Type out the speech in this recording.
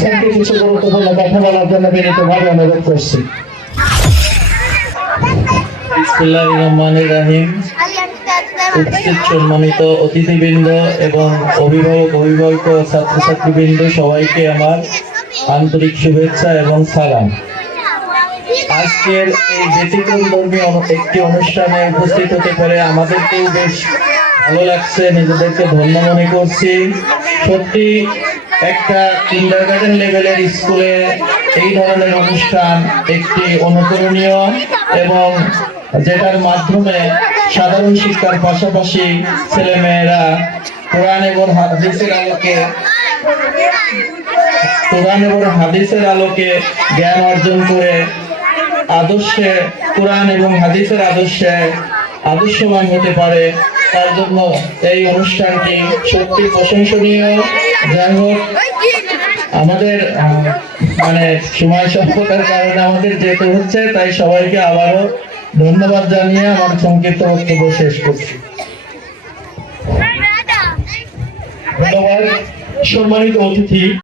স্যারকে কিছু গুরুত্বপূর্ণ কথা বলার জন্য অনুরোধ করছি। সম্মানিত অতিথিবৃন্দ এবং অভিভাবক অভিভাবক ছাত্রছাত্রীবৃন্দ, সবাইকে আমার আন্তরিক শুভেচ্ছা এবং সালাম। আজকের এই ব্যতিক্রম ধর্মী একটি অনুষ্ঠানে উপস্থিত হতে পারে আমাদেরকেও বেশ ভালো লাগছে, নিজেদেরকে ধন্য মনে করছি। সত্যি একটা কিন্ডারগার্টেন লেভেলের স্কুলে এই ধরনের অনুষ্ঠান একটি অনুকরণীয় এবং যেটার মাধ্যমে সাধারণ শিক্ষার পাশাপাশি ছেলেমেয়েরা কোরআন এবং হাদিসের আলোকে কোরআন এবং হাদিসের আলোকে জ্ঞান অর্জন করে আদর্শে কোরআন এবং হাদিসের আদর্শে আদর্শবান হতে পারে। তার জন্য এই অনুষ্ঠানটি সত্যি প্রশংসনীয়। যাই হোক, আমাদের মানে সময় স্বল্পতার কারণে আমাদের যেতে হচ্ছে, তাই সবাইকে আবারও ধন্যবাদ জানিয়ে আমার সংক্ষিপ্ত বক্তব্য শেষ করছি। ধন্যবাদ। সম্মানিত অতিথি।